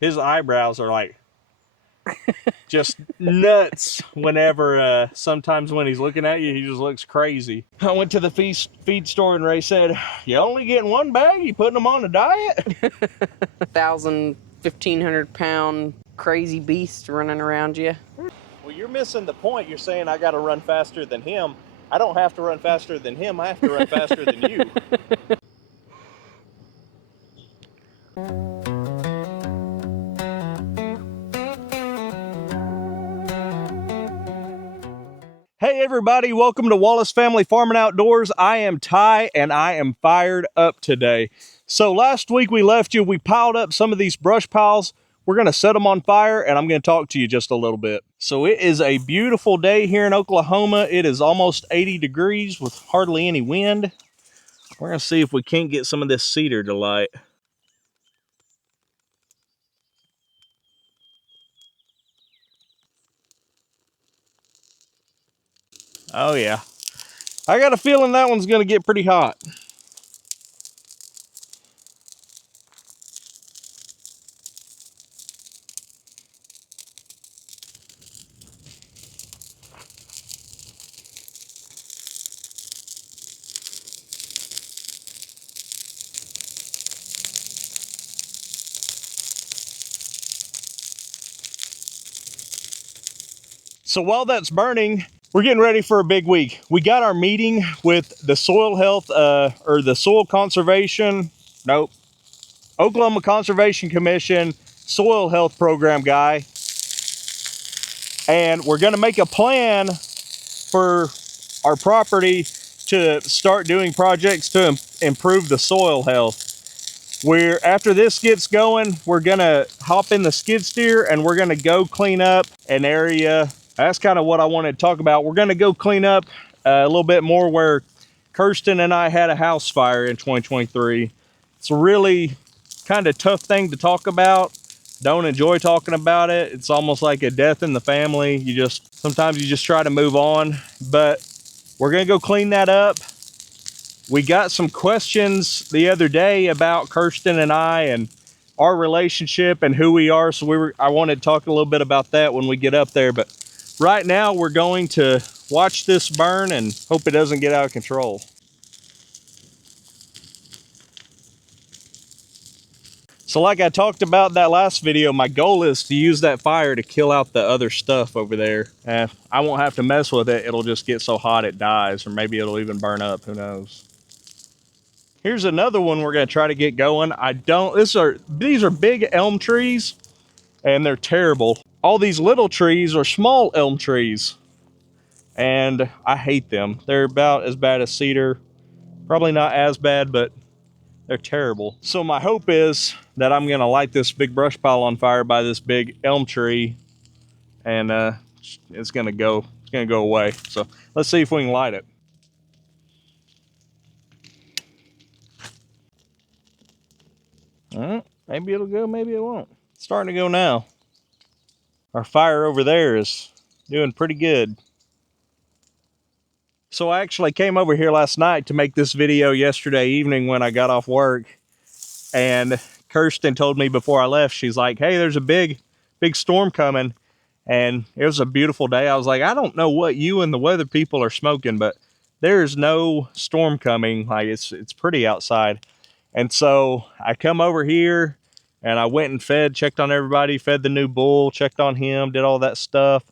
His eyebrows are like just nuts whenever, sometimes when he's looking at you, he just looks crazy. I went to the feed store and Ray said, you only getting one bag? You putting them on a diet? 1,500 pound crazy beast running around you. Well, you're missing the point. You're saying I got to run faster than him. I don't have to run faster than him. I have to run faster than you. Hey everybody, welcome to Wallace Family Farming Outdoors. I am Ty and I am fired up today. So last week we left you, we piled up some of these brush piles. We're gonna set them on fire and I'm gonna talk to you just a little bit. So it is a beautiful day here in Oklahoma. It is almost 80 degrees with hardly any wind. We're gonna see if we can't get some of this cedar to light. Oh yeah, I got a feeling that one's gonna get pretty hot. So while that's burning, we're getting ready for a big week. We got our meeting with the soil health, or the soil conservation, Oklahoma Conservation Commission soil health program guy. And we're gonna make a plan for our property to start doing projects to improve the soil health. After this gets going, we're gonna hop in the skid steer and we're gonna go clean up an area. That's kind of what I wanted to talk about. We're gonna go clean up a little bit more where Kirsten and I had a house fire in 2023. It's a really kind of tough thing to talk about. Don't enjoy talking about it. It's almost like a death in the family. Sometimes you just try to move on, but we're gonna go clean that up. We got some questions the other day about Kirsten and I and our relationship and who we are. So I wanted to talk a little bit about that when we get up there. But right now we're going to watch this burn and hope it doesn't get out of control. So like I talked about in that last video, my goal is to use that fire to kill out the other stuff over there. I won't have to mess with it. It'll just get so hot it dies, or maybe it'll even burn up, who knows. Here's another one we're gonna try to get going. These are big elm trees and they're terrible. All these little trees are small elm trees and I hate them. They're about as bad as cedar. Probably not as bad, but they're terrible. So my hope is that I'm gonna light this big brush pile on fire by this big elm tree and it's gonna go away. So let's see if we can light it. Maybe it'll go, maybe it won't. It's starting to go now. Our fire over there is doing pretty good. So I actually came over here last night to make this video yesterday evening when I got off work. And Kirsten told me before I left, she's like, hey, there's a big storm coming. And it was a beautiful day. I was like, I don't know what you and the weather people are smoking, but there's no storm coming. Like it's pretty outside. And so I come over here and I went and checked on everybody, fed the new bull, checked on him, did all that stuff.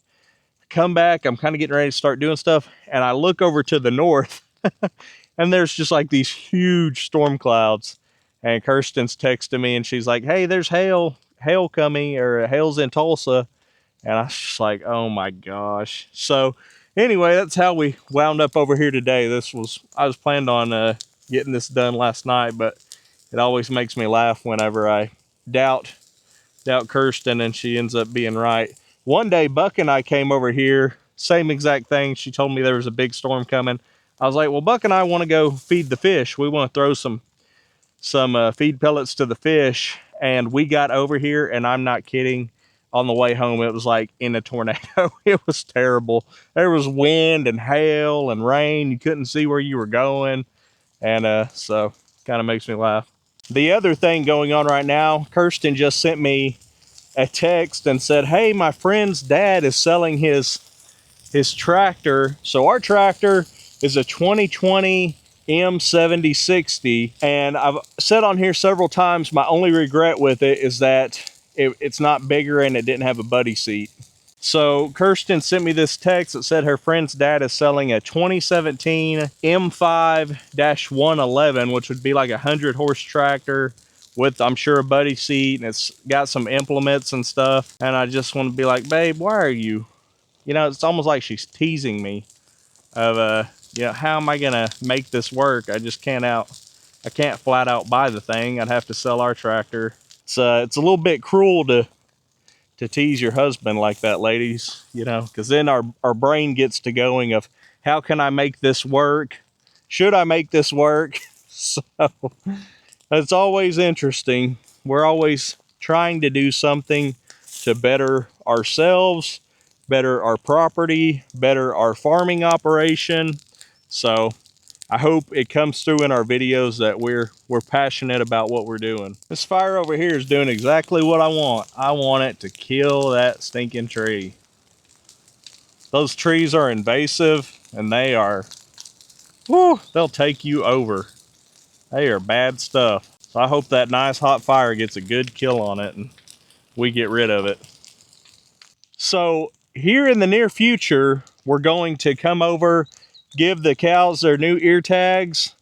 Come back, I'm kind of getting ready to start doing stuff, and I look over to the north and there's just like these huge storm clouds. And Kirsten's texting me and she's like, hey, there's hail coming, or hail's in Tulsa. And I was just like, oh my gosh. So anyway, that's how we wound up over here today. I was planning on getting this done last night, but it always makes me laugh whenever I doubt Kirsten and she ends up being right. One day, Buck and I came over here, same exact thing. She told me there was a big storm coming. I was like, well, Buck and I want to go feed the fish. We want to throw some feed pellets to the fish. And we got over here, and I'm not kidding, on the way home, it was like in a tornado. It was terrible. There was wind and hail and rain. You couldn't see where you were going. And so kind of makes me laugh. The other thing going on right now, Kirsten just sent me a text and said, hey, my friend's dad is selling his tractor. So our tractor is a 2020 M7060, and I've said on here several times my only regret with it is that it's not bigger and it didn't have a buddy seat. So Kirsten sent me this text that said her friend's dad is selling a 2017 M5-111, which would be like a 100-horse tractor with, I'm sure, a buddy seat, and it's got some implements and stuff. And I just want to be like, babe, why are you? You know, it's almost like she's teasing me of, you know, how am I gonna make this work? I can't flat out buy the thing. I'd have to sell our tractor. It's a little bit cruel to tease your husband like that, ladies, you know, because then our brain gets to going of, how can I make this work? Should I make this work? So it's always interesting. We're always trying to do something to better ourselves, better our property, better our farming operation. So I hope it comes through in our videos that we're passionate about what we're doing. This fire over here is doing exactly what I want. I want it to kill that stinking tree. Those trees are invasive, and they are, whew, they'll take you over. They are bad stuff. So I hope that nice hot fire gets a good kill on it and we get rid of it. So here in the near future, we're going to come over, give the cows their new ear tags.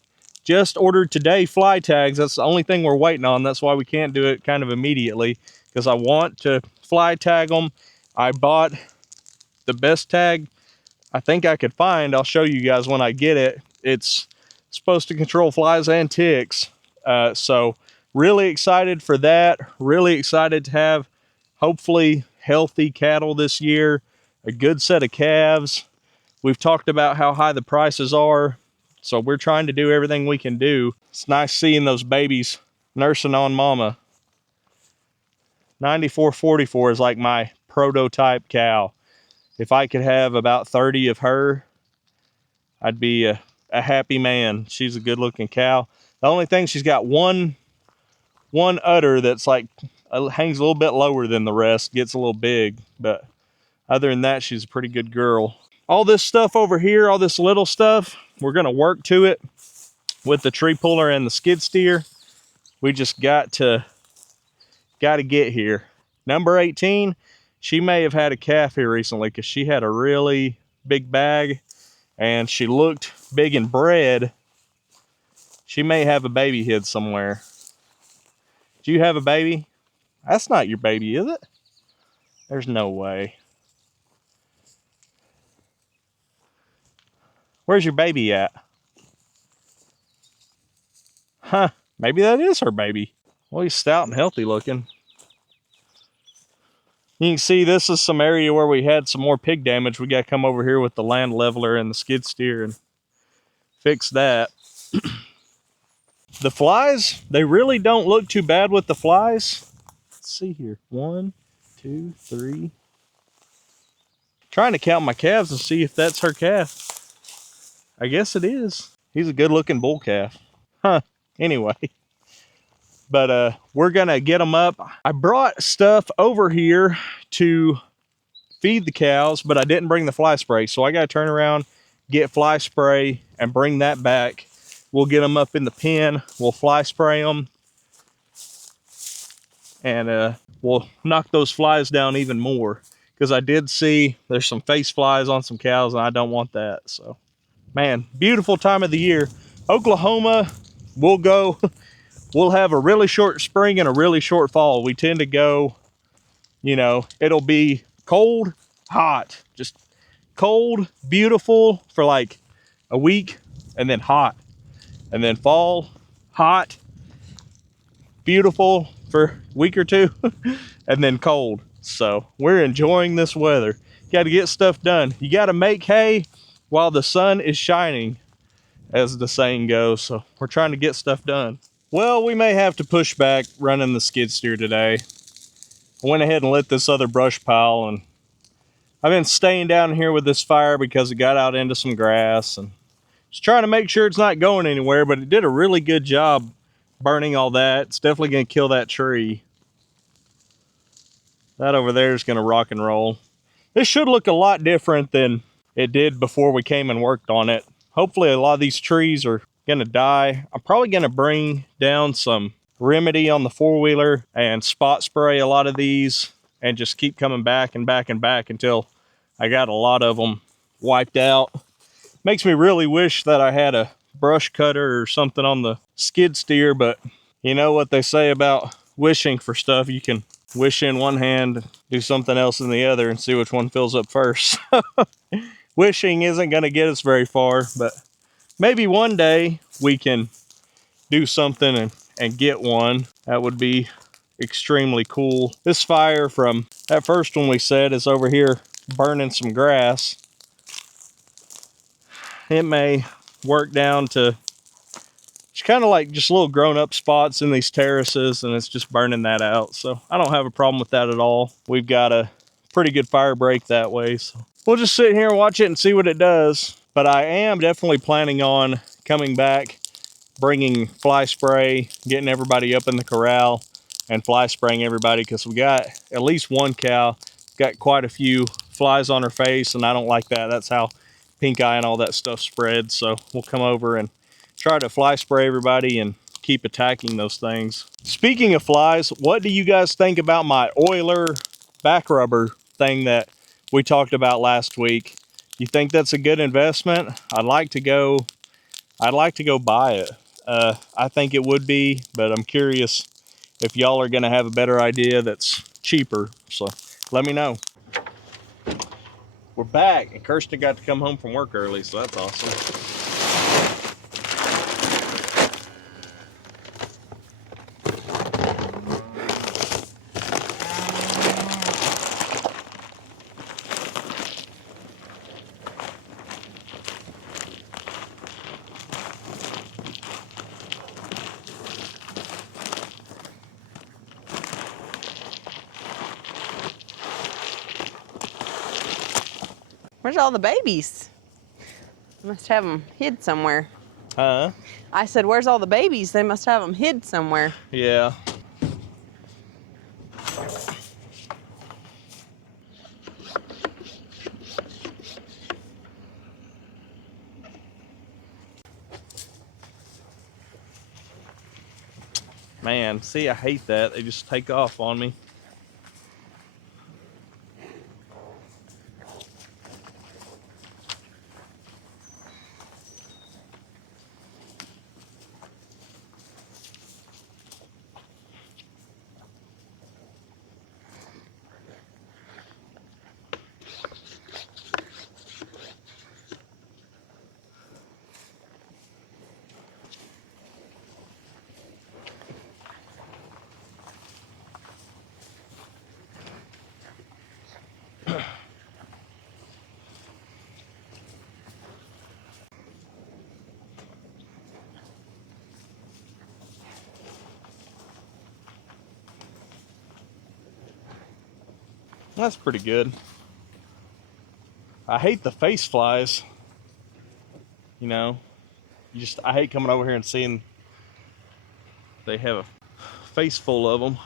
Just ordered today fly tags. That's the only thing we're waiting on. That's why we can't do it kind of immediately, because I want to fly tag them. I bought the best tag I think I could find. I'll show you guys when I get it. It's supposed to control flies and ticks. So really excited for that. Really excited to have hopefully healthy cattle this year, a good set of calves. We've talked about how high the prices are, so we're trying to do everything we can do. It's nice seeing those babies nursing on mama. 9444 is like my prototype cow. If I could have about 30 of her, I'd be a happy man. She's a good looking cow. The only thing, she's got one udder that's like, hangs a little bit lower than the rest, gets a little big, but other than that, she's a pretty good girl. All this stuff over here, all this little stuff, we're gonna work to it with the tree puller and the skid steer. We just got to get here. Number 18, she may have had a calf here recently because she had a really big bag and she looked big and bred. She may have a baby hid somewhere. Do you have a baby? That's not your baby, is it? There's no way. Where's your baby at? Huh, maybe that is her baby. Well, he's stout and healthy looking. You can see this is some area where we had some more pig damage. We got to come over here with the land leveler and the skid steer and fix that. The flies, they really don't look too bad with the flies. Let's see here. 1, 2, 3. Trying to count my calves and see if that's her calf. I guess it is. He's a good looking bull calf. Huh. Anyway. But we're gonna get them up. I brought stuff over here to feed the cows, but I didn't bring the fly spray. So I gotta turn around, get fly spray and bring that back. We'll get them up in the pen. We'll fly spray them. And we'll knock those flies down even more. Because I did see there's some face flies on some cows and I don't want that. So, man, beautiful time of the year. Oklahoma, we'll have a really short spring and a really short fall. We tend to go, you know, it'll be cold, hot, just cold, beautiful for like a week, and then hot. And then fall, hot, beautiful for a week or two, and then cold. So we're enjoying this weather. Got to get stuff done. You got to make hay while the sun is shining, as the saying goes. So we're trying to get stuff done. Well, we may have to push back running the skid steer today. I went ahead and lit this other brush pile, and I've been staying down here with this fire because it got out into some grass, and just trying to make sure it's not going anywhere, but it did a really good job burning all that. It's definitely going to kill that tree. That over there is going to rock and roll. This should look a lot different than it did before we came and worked on it. Hopefully a lot of these trees are going to die. I'm probably going to bring down some remedy on the four-wheeler and spot spray a lot of these and just keep coming back and back and back until I got a lot of them wiped out. Makes me really wish that I had a brush cutter or something on the skid steer, but you know what they say about wishing for stuff. You can wish in one hand, do something else in the other, and see which one fills up first. Wishing isn't going to get us very far, but maybe one day we can do something and get one. That would be extremely cool. This fire from that first one we set is over here burning some grass. It may work down to, it's kind of like just little grown-up spots in these terraces, and it's just burning that out. So I don't have a problem with that at all. We've got a pretty good fire break that way. So we'll just sit here and watch it and see what it does. But I am definitely planning on coming back, bringing fly spray, getting everybody up in the corral and fly spraying everybody, because we got at least one cow got quite a few flies on her face, and I don't like that. That's how pink eye and all that stuff spreads. So we'll come over and try to fly spray everybody and keep attacking those things. Speaking of flies, what do you guys think about my oiler back rubber thing that we talked about last week? You think that's a good investment? I'd like to go buy it. I think it would be, but I'm curious if y'all are gonna have a better idea that's cheaper. So let me know. We're back, and Kirsten got to come home from work early, so that's awesome. Where's all the babies? Must have them hid somewhere. Huh? I said, where's all the babies? They must have them hid somewhere. Yeah. Man, see, I hate that. They just take off on me. That's pretty good. I hate the face flies. You know, I hate coming over here and seeing they have a face full of them.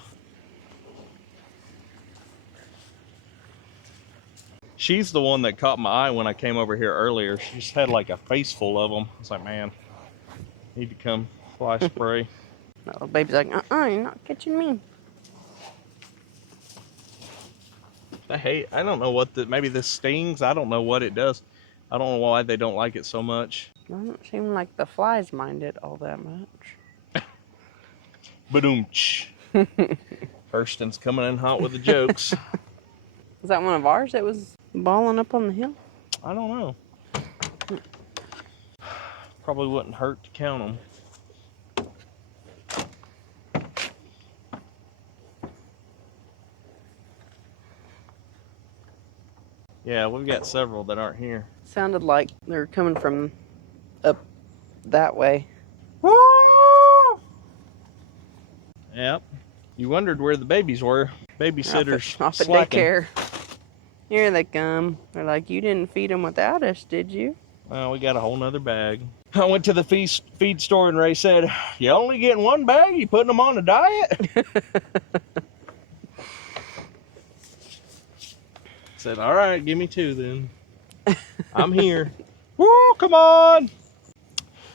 She's the one that caught my eye when I came over here earlier. She just had like a face full of them. I was like, man, need to come fly spray. The little baby's like, you're not catching me. I don't know what maybe this stings. I don't know what it does. I don't know why they don't like it so much. Doesn't seem like the flies mind it all that much. Ba-doom-ch. Kirsten's coming in hot with the jokes. Was that one of ours that was balling up on the hill? I don't know. Probably wouldn't hurt to count them. Yeah, we've got several that aren't here. Sounded like they were coming from up that way. Woo! Yep. You wondered where the babies were. Babysitters off at daycare. Here they come. They're like, you didn't feed them without us, did you? Well, we got a whole nother bag. I went to the feed store and Ray said, you only getting one bag? You putting them on a diet? Said, all right, give me 2 then. I'm here. Woo, come on.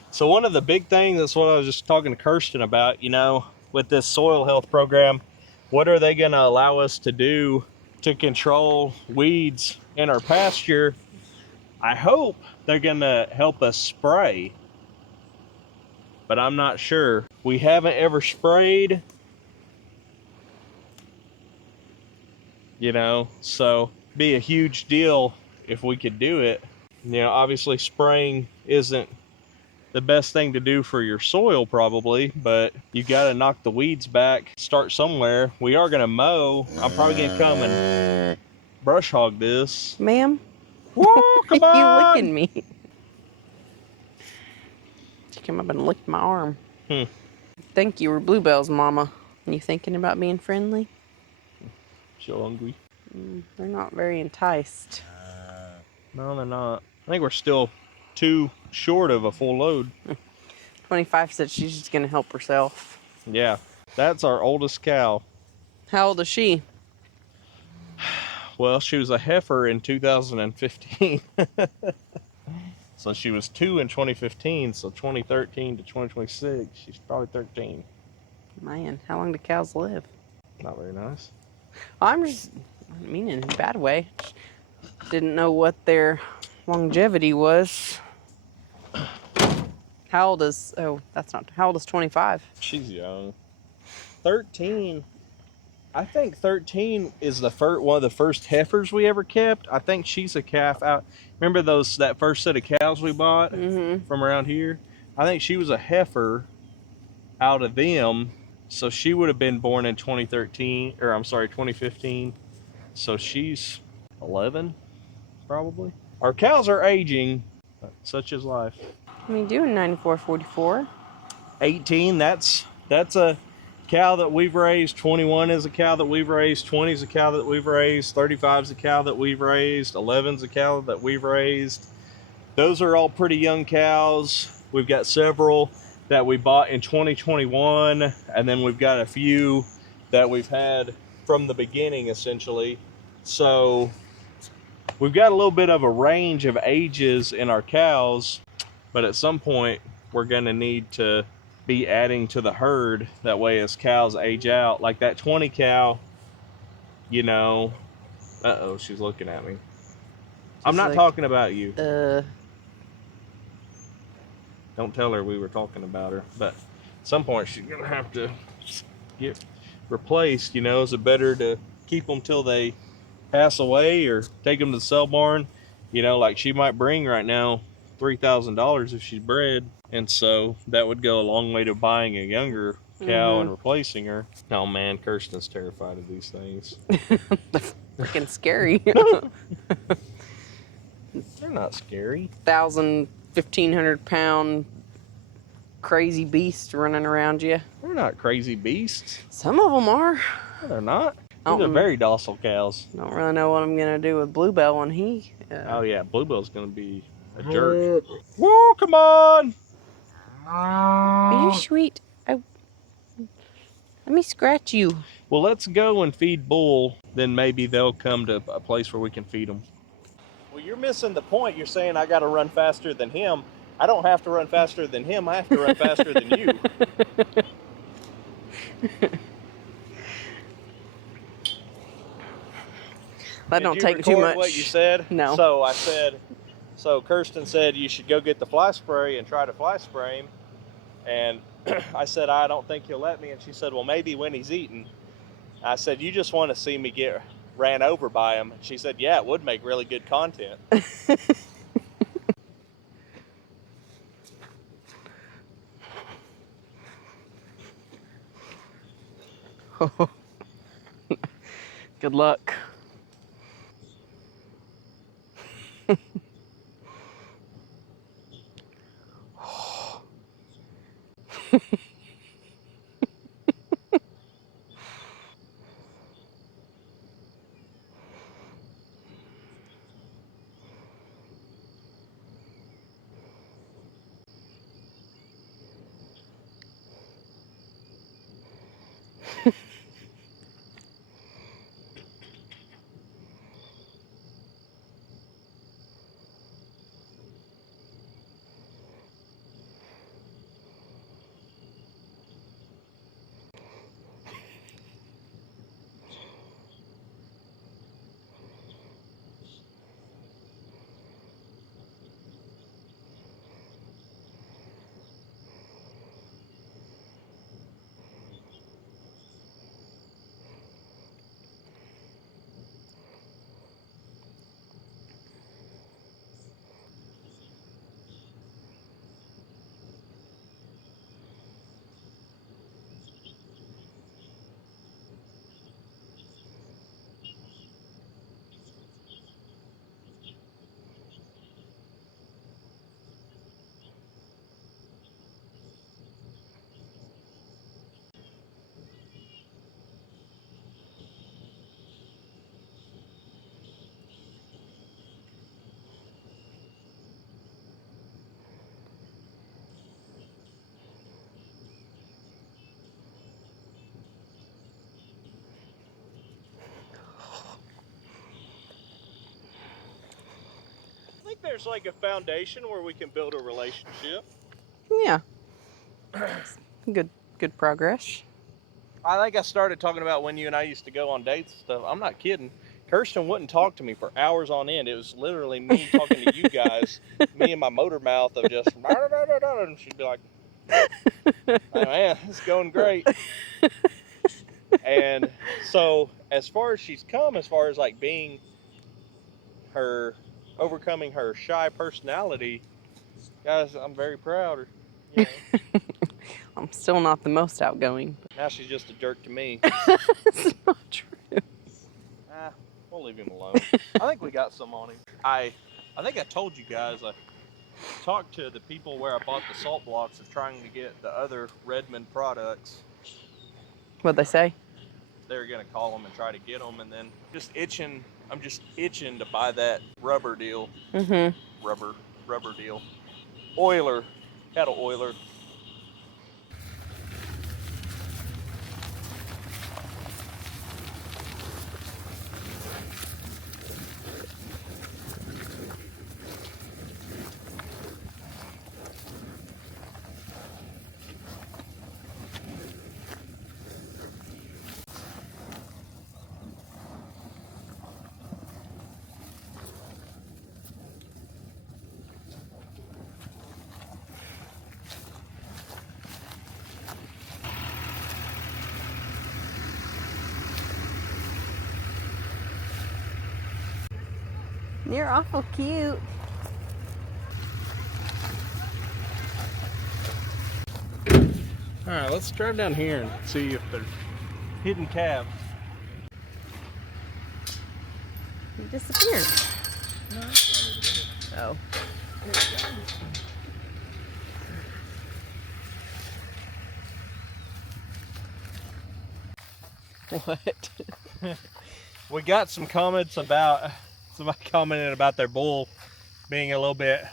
So one of the big things, that's what I was just talking to Kirsten about, you know, with this soil health program, what are they going to allow us to do to control weeds in our pasture? I hope they're going to help us spray, but I'm not sure. We haven't ever sprayed, you know, so be a huge deal if we could do it. You know, obviously spraying isn't the best thing to do for your soil probably, but you got to knock the weeds back, start somewhere. We are going to mow. I'm probably going to come and brush hog this. Ma'am? Woo, come Why are you on. licking me? She came up and licked my arm. Think you were Bluebell's mama. You thinking about being friendly? Still hungry? They're not very enticed. No, they're not. I think we're still 2 short of a full load. 25 said she's just gonna help herself. Yeah, that's our oldest cow. How old is she? Well, she was a heifer in 2015. So she was 2 in 2015, so 2013 to 2026, she's probably 13. Man, how long do cows live? Not very nice. I'm just, I don't mean in a bad way. Didn't know what their longevity was. How old is, oh, that's not, how old is 25? She's young. 13, I think 13 is the first one of the first heifers we ever kept. I think she's a calf out. Remember that first set of cows we bought from around here? I think she was a heifer out of them. So she would have been born in 2015. So she's 11, probably. Our cows are aging, such is life. What are you doing, 9444? 18, that's a cow that we've raised. 21 is a cow that we've raised. 20 is a cow that we've raised. 35 is a cow that we've raised. 11 is a cow that we've raised. Those are all pretty young cows. We've got several that we bought in 2021, and then we've got a few that we've had from the beginning, essentially. So we've got a little bit of a range of ages in our cows, but at some point we're going to need to be adding to the herd. That way, as cows age out, like that 20 cow, you know, uh-oh, she's looking at me. I'm not talking about you. Don't tell her we were talking about her, but at some point she's gonna have to get replaced. You know, is it better to keep them till they pass away or take them to the sale barn? You know, like she might bring right now $3,000 if she's bred, and so that would go a long way to buying a younger cow and replacing her. Oh man, Kirsten's terrified of these things. They're freaking scary. They're not scary. 1,500-pound crazy beast running around you. They're not crazy beasts. Some of them are. No, they're not. These are very docile cows. Don't really know what I'm gonna do with Bluebell when he. Oh yeah, Bluebell's gonna be a jerk. Woo! Come on! Are you sweet? Let me scratch you. Well, let's go and feed Bull. Then maybe they'll come to a place where we can feed them. Well, you're missing the point. You're saying I got to run faster than him. I don't have to run faster than him. I have to run faster than you. That don't take too much. What you said? No. So I said, so Kirsten said you should go get the fly spray and try to fly spray him. And I said, I don't think he'll let me. And she said, well, maybe when he's eating. I said, you just want to see me get ran over by him. She said, yeah, it would make really good content. Good luck. think there's like a foundation where we can build a relationship. Yeah. Good progress. I think I started talking about when you and I used to go on dates and stuff. I'm not kidding. Kirsten wouldn't talk to me for hours on end. It was literally me talking to you guys, me and my motor mouth of just, and she'd be like, oh, man, it's going great. And so as far as she's come, as far as like being overcoming her shy personality, guys, I'm very proud. You know. I'm still not the most outgoing. Now she's just a jerk to me. It's not true. We'll leave him alone. I think we got some on him. I think I told you guys, I talked to the people where I bought the salt blocks of trying to get the other Redmond products. What'd they say? They're gonna call them and try to get them, and then I'm just itching to buy that rubber deal. Mm-hmm. Rubber deal. Oiler, cattle oiler. You're awful cute. All right, let's drive down here and see if there's hidden calves. You disappeared. Oh. What? We got some comments about somebody commented about their bull being a little bit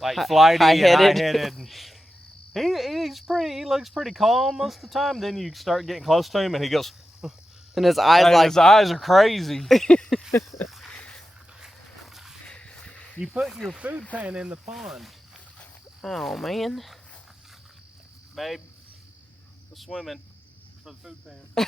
like flighty and high-headed. He looks pretty calm most of the time. Then you start getting close to him and he goes, and his eyes his eyes are crazy. You put your food pan in the pond. Oh man. Babe, we're swimming for the food pan.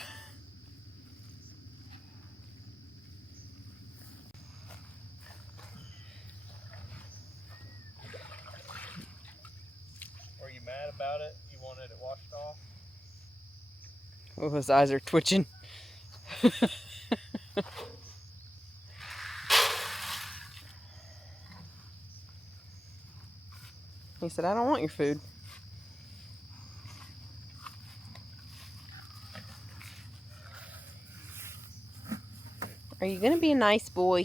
Were you mad about it? You wanted it washed off? Oh, his eyes are twitching. He said, I don't want your food. Are you going to be a nice boy?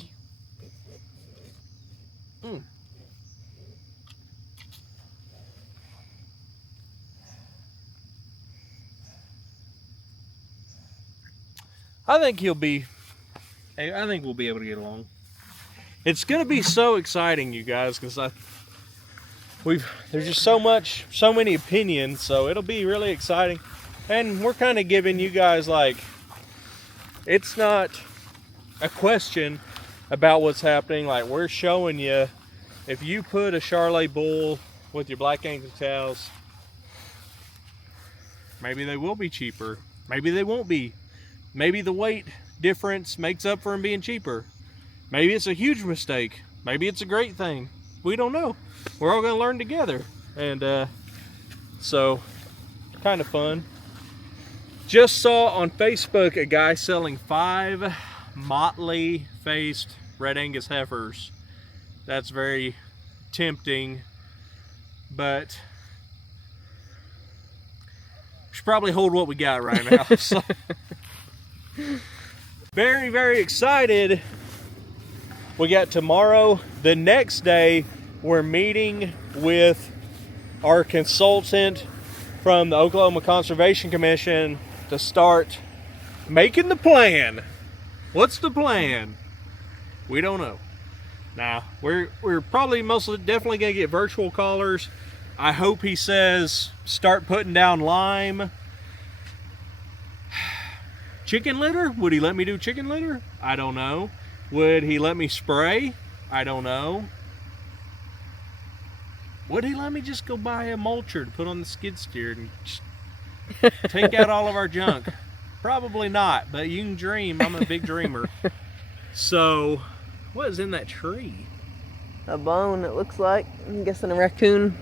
I think we'll be able to get along. It's going to be so exciting, you guys, because there's just so many opinions, so it'll be really exciting. And we're kind of giving you guys, like, it's not a question about what's happening. Like, we're showing you, if you put a Charolais bull with your black Angus cows, maybe they will be cheaper. Maybe they won't be. Maybe the weight difference makes up for them being cheaper. Maybe it's a huge mistake. Maybe it's a great thing. We don't know. We're all going to learn together. And so, kind of fun. Just saw on Facebook a guy selling 5 motley faced red Angus heifers. That's very tempting, but we should probably hold what we got right now. So, very, very excited. We got tomorrow. The next day, we're meeting with our consultant from the Oklahoma Conservation Commission to start making the plan. What's the plan? We don't know. Now, we're probably definitely gonna get virtual callers. I hope he says start putting down lime. Chicken litter? Would he let me do chicken litter? I don't know. Would he let me spray? I don't know. would he let me just go buy a mulcher to put on the skid steer and just take out all of our junk? Probably not, but you can dream. I'm a big dreamer. So, what is in that tree? A bone, it looks like. I'm guessing a raccoon.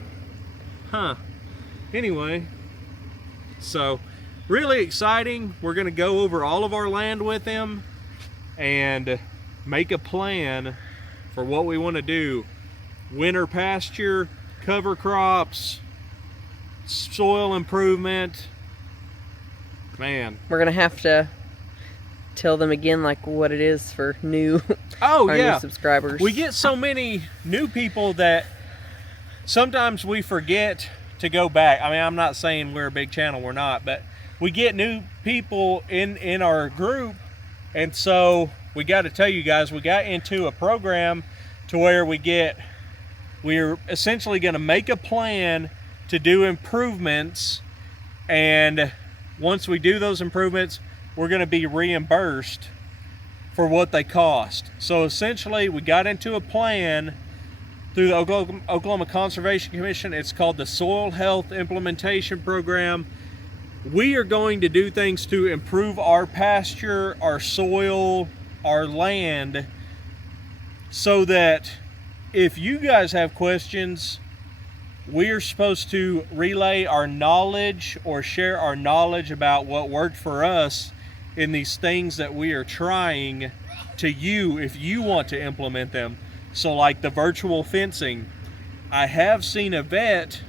Huh. Anyway, so really exciting. We're going to go over all of our land with him and make a plan for what we want to do. Winter pasture, cover crops, soil improvement. Man, We're gonna have to tell them again like what it is for new new subscribers. We get so many new people that sometimes we forget to go back. I mean, I'm not saying we're a big channel, we're not, but we get new people in our group, and so we got to tell you guys, we got into a program to where we're essentially going to make a plan to do improvements, and once we do those improvements, we're going to be reimbursed for what they cost. So essentially, we got into a plan through the Oklahoma Conservation Commission. It's called the Soil Health Implementation Program. We are going to do things to improve our pasture, our soil, our land, so that if you guys have questions, we are supposed to relay our knowledge or share our knowledge about what worked for us in these things that we are trying to you if you want to implement them. So like the virtual fencing, I have seen a vet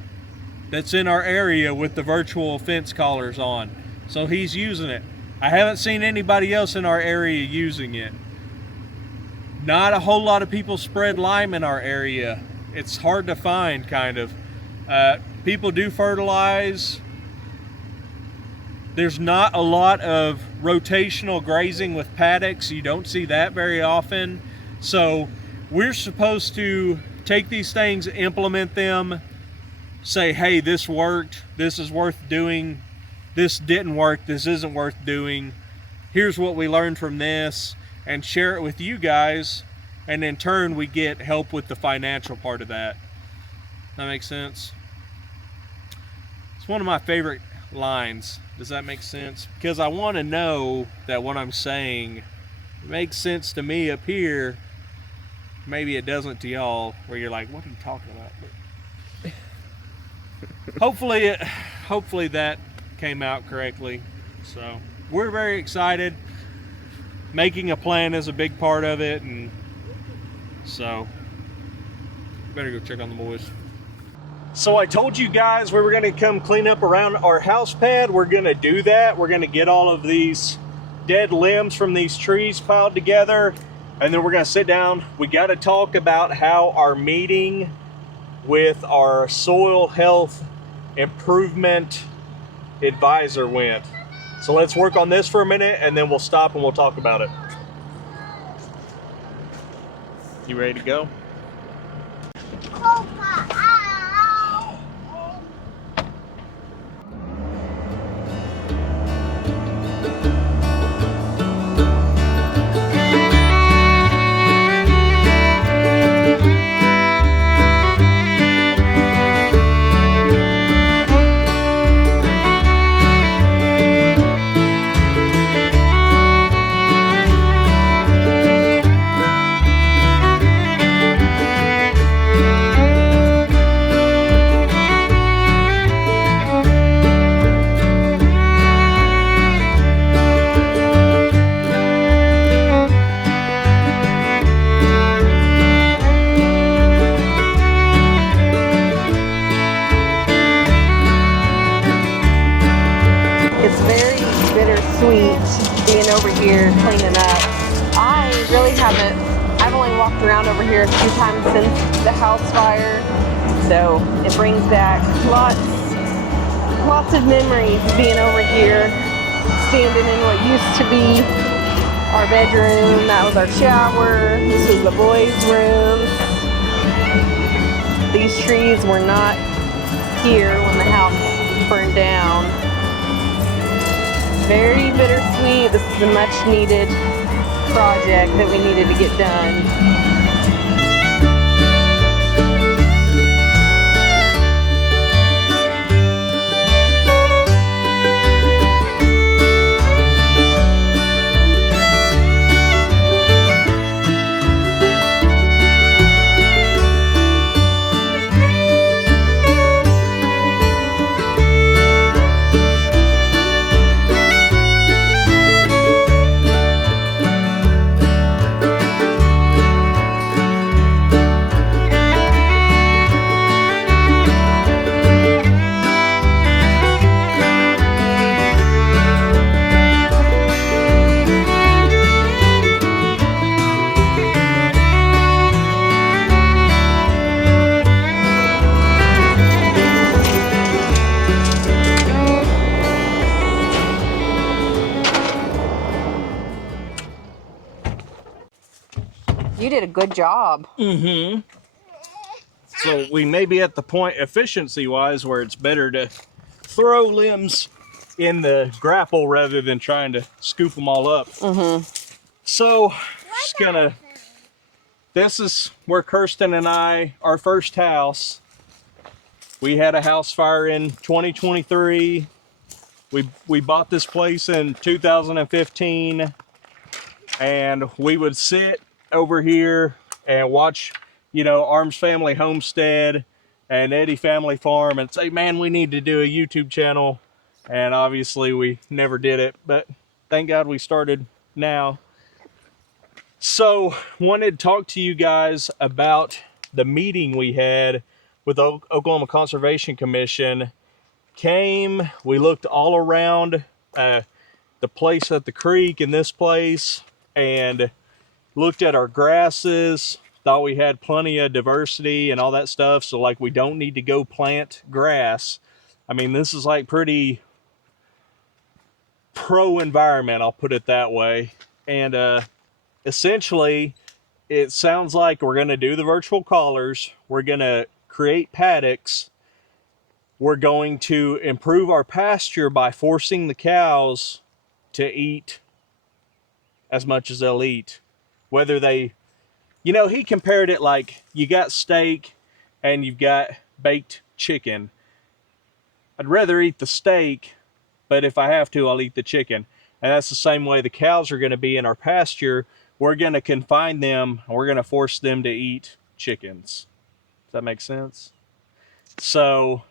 that's in our area with the virtual fence collars on. So he's using it. I haven't seen anybody else in our area using it. Not a whole lot of people spread lime in our area. It's hard to find, kind of. People do fertilize. There's not a lot of rotational grazing with paddocks. You don't see that very often. So we're supposed to take these things, implement them, say, hey, this worked, this is worth doing, this didn't work, this isn't worth doing, here's what we learned from this, and share it with you guys, and in turn we get help with the financial part of that. That makes sense? It's one of my favorite lines. Does that make sense? Because I want to know that what I'm saying makes sense to me up here. Maybe it doesn't to y'all, where you're like, what are you talking about? But hopefully that came out correctly. So we're very excited. Making a plan is a big part of it, and so better go check on the boys. So I told you guys we were going to come clean up around our house pad. We're going to do that. We're going to get all of these dead limbs from these trees piled together, and then we're going to sit down. We got to talk about how our meeting with our soil health improvement advisor went. So let's work on this for a minute, and then we'll stop and we'll talk about it. You ready to go? Being over here cleaning up. I've only walked around over here a few times since the house fire, so it brings back lots of memories being over here, standing in what used to be our bedroom. That was our shower. This was the boys' room. These trees were not here when the house burned down. Very bittersweet. This is a much needed project that we needed to get done. You did a good job. Mm-hmm. So we may be at the point efficiency-wise where it's better to throw limbs in the grapple rather than trying to scoop them all up. Mm-hmm. So, just gonna, this is where Kirsten and I, our first house, we had a house fire in 2023. We bought this place in 2015, and we would sit over here and watch, you know, Arms Family Homestead and Eddie Family Farm and say, man, we need to do a YouTube channel. And obviously we never did it, but thank God we started now. So wanted to talk to you guys about the meeting we had with Oklahoma Conservation Commission. We looked all around the place at the creek and this place and looked at our grasses, thought we had plenty of diversity and all that stuff. So like we don't need to go plant grass. I mean, this is like pretty pro environment, I'll put it that way. And essentially it sounds like we're going to do the virtual collars. We're going to create paddocks. We're going to improve our pasture by forcing the cows to eat as much as they'll eat. Whether they, you know, he compared it like you got steak and you've got baked chicken. I'd rather eat the steak, but if I have to, I'll eat the chicken. And that's the same way the cows are going to be in our pasture. We're going to confine them. We're going to force them to eat chickens. Does that make sense? So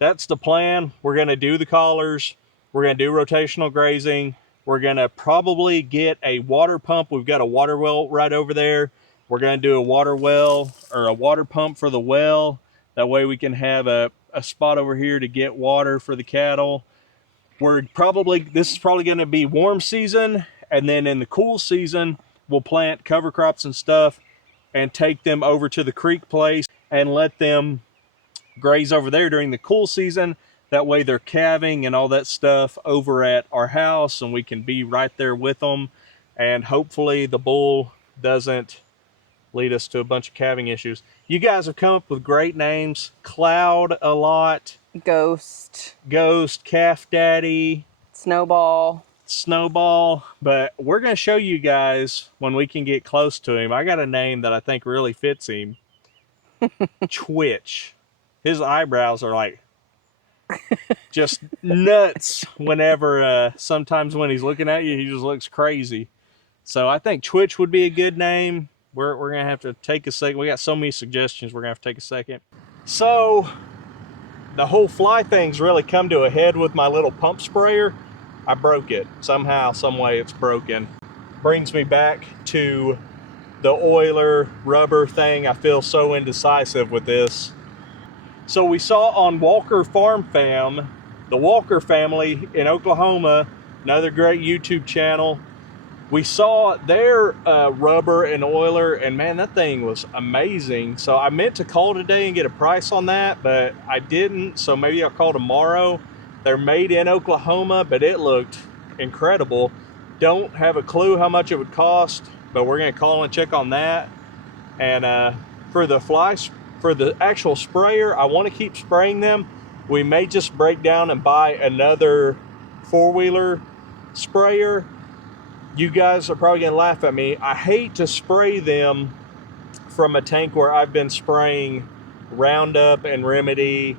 that's the plan. We're going to do the collars. We're going to do rotational grazing. We're going to probably get a water pump. We've got a water well right over there. We're going to do a water well or a water pump for the well. That way we can have a spot over here to get water for the cattle. This is probably going to be warm season. And then in the cool season, we'll plant cover crops and stuff and take them over to the creek place and let them graze over there during the cool season. That way they're calving and all that stuff over at our house and we can be right there with them. And hopefully the bull doesn't lead us to a bunch of calving issues. You guys have come up with great names. Cloud a lot. Ghost, Calf Daddy. Snowball. But we're going to show you guys when we can get close to him. I got a name that I think really fits him. Twitch. His eyebrows are like just nuts whenever, sometimes when he's looking at you, he just looks crazy. So I think Twitch would be a good name. We're going to have to take a second. We got so many suggestions. We're going to have to take a second. So the whole fly thing's really come to a head with my little pump sprayer. I broke it. Somehow, some way it's broken. Brings me back to the oiler rubber thing. I feel so indecisive with this. So we saw on Walker Farm Fam, the Walker family in Oklahoma, another great YouTube channel. We saw their rubber and oiler, and man, that thing was amazing. So I meant to call today and get a price on that, but I didn't. So maybe I'll call tomorrow. They're made in Oklahoma, but it looked incredible. Don't have a clue how much it would cost, but we're gonna call and check on that. And for the actual sprayer, I want to keep spraying them. We may just break down and buy another four-wheeler sprayer. You guys are probably gonna laugh at me. I hate to spray them from a tank where I've been spraying Roundup and Remedy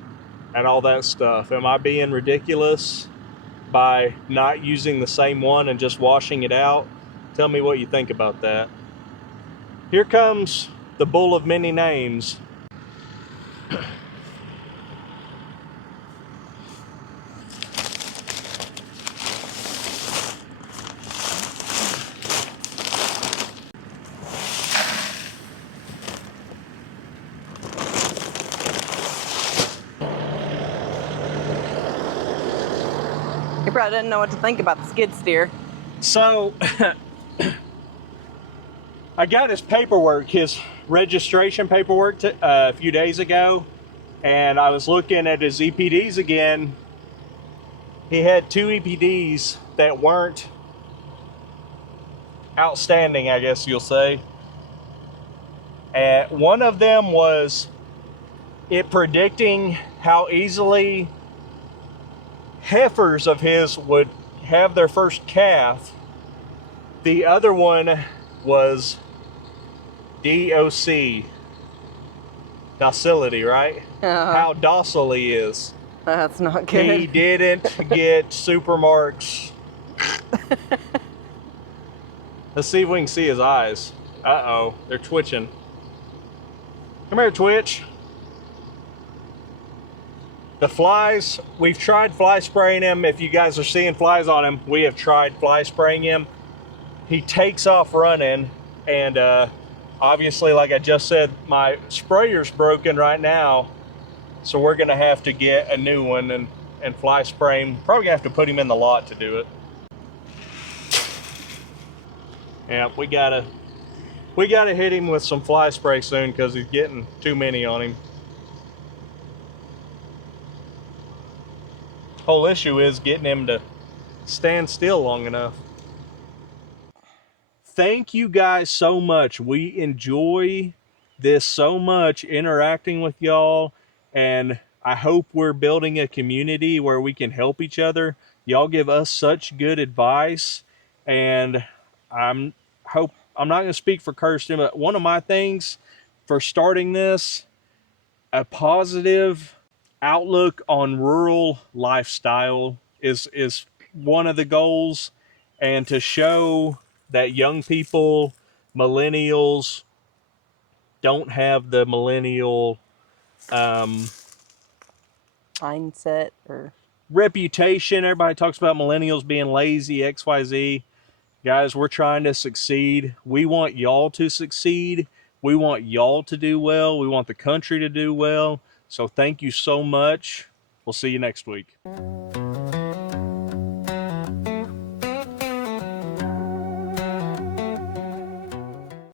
and all that stuff. Am I being ridiculous by not using the same one and just washing it out? Tell me what you think about that. Here comes the bull of many names. He probably didn't know what to think about the skid steer. So I got his paperwork, his registration paperwork a few days ago, and I was looking at his EPDs again. He had 2 EPDs that weren't outstanding, I guess you'll say. One of them was it predicting how easily heifers of his would have their first calf. The other one was DOC, docility, right? How docile he is. That's not good. He didn't get super marks. Let's see if we can see his eyes. Uh-oh, they're twitching. Come here, Twitch. The flies, we've tried fly spraying him. If you guys are seeing flies on him, we have tried fly spraying him. He takes off running, and obviously, like I just said, my sprayer's broken right now, so we're gonna have to get a new one and fly spray him. Probably gonna have to put him in the lot to do it. Yeah, we gotta hit him with some fly spray soon because he's getting too many on him. Whole issue is getting him to stand still long enough. Thank you guys so much. We enjoy this so much, interacting with y'all, and I hope we're building a community where we can help each other. Y'all give us such good advice, and I'm not going to speak for Kirsten, but one of my things for starting this, a positive outlook on rural lifestyle is one of the goals, and to show that young people, millennials, don't have the millennial mindset or reputation. Everybody talks about millennials being lazy, XYZ. Guys, we're trying to succeed. We want y'all to succeed. We want y'all to do well. We want the country to do well. So thank you so much. We'll see you next week.